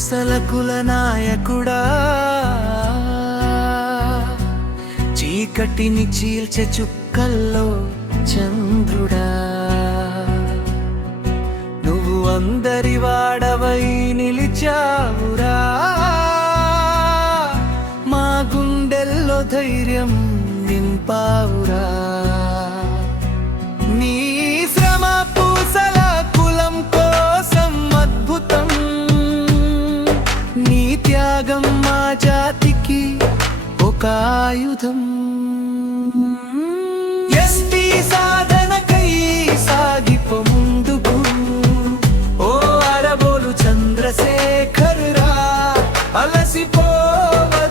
పూసలకుల నాయకుడా, చీకటిని చీల్చే చుక్కల్లో చంద్రుడా, నువ్వు అందరి వాడవై నిలిచావురా, మా గుండెల్లో ధైర్యం నింపావురా. నీ శ్రమ పూసల కులం కోసం అద్భుతం, నీ త్యాగం మా జాతికి ఒక ఆయుధం. ఎస్టీ సాధనకై సాగిపో ముందుకు, ఓ అరబోలు చంద్రశేఖర్ రా, అలసిపోవద్దురా.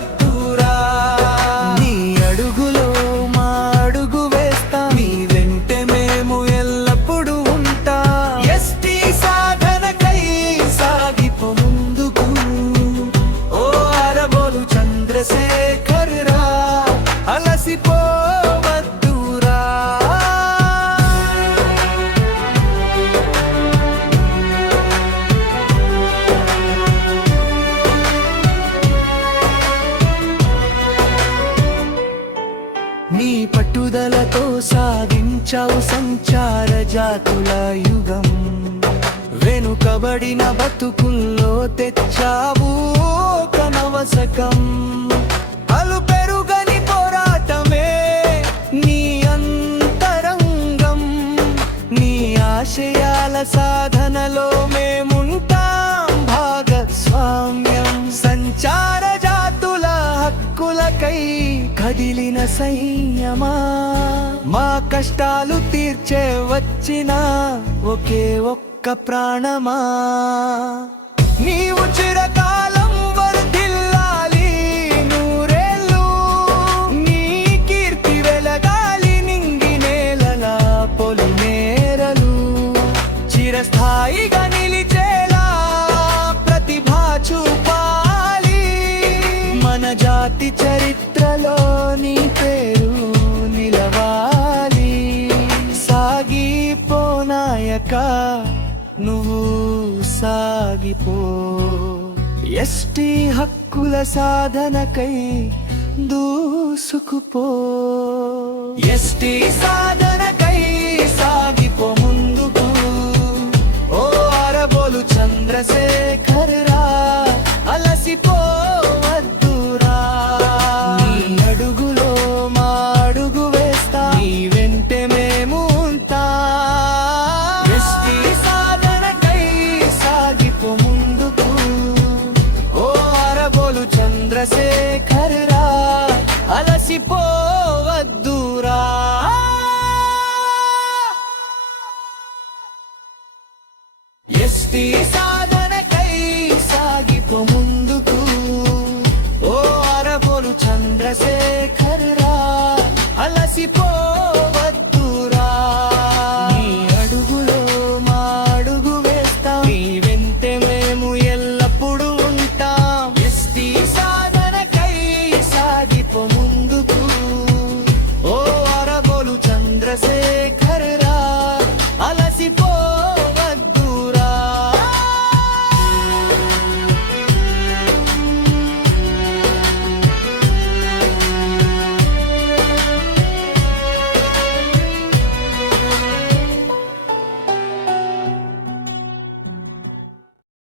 నీ అడుగులో మా అడుగు వేస్తా, నీ వెంటే మేము ఎల్లప్పుడూ ఉంటా. ఎస్టీ సాధనకై సాగిపో ముందుకు, ఓ అరబోలు చంద్రశేఖర్ రా, అలసిపోవద్దురా. నీ పట్టుదలతో సాధించావు సంచార జాతుల యుగం, వెనుకబడిన బతుకుల్లో తెచ్చావు ఒక నవశకం. అలు పెరుగని పోరాటమే నీ అంతరంగం, నీ ఆశయాల సాధనలో మేముంటాం భాగస్వామ్యం. సంచార జాతుల హక్కులకై కదిలిన సైన్యమా, మా కష్టాలు తీర్చే వచ్చిన ఒకే ఒక్క ప్రాణమా. నీవు చిరకాలం వర్ధిల్లాలి నూరేళ్ళు, నీ కీర్తి వెలగాలి నింగి నేలలా పొలిమేరలు. చిరస్థాయిగా నిలిచేలా ప్రతిభా చూపాలి, మన జాతి చరిత్రలో నీ పేరు నిలవాలి. సాగిపో నాయక, నువ్వు సాగిపో, ఎస్టీ హక్కుల సాధనకై దూసుకుపో. ఎస్టీ సాధన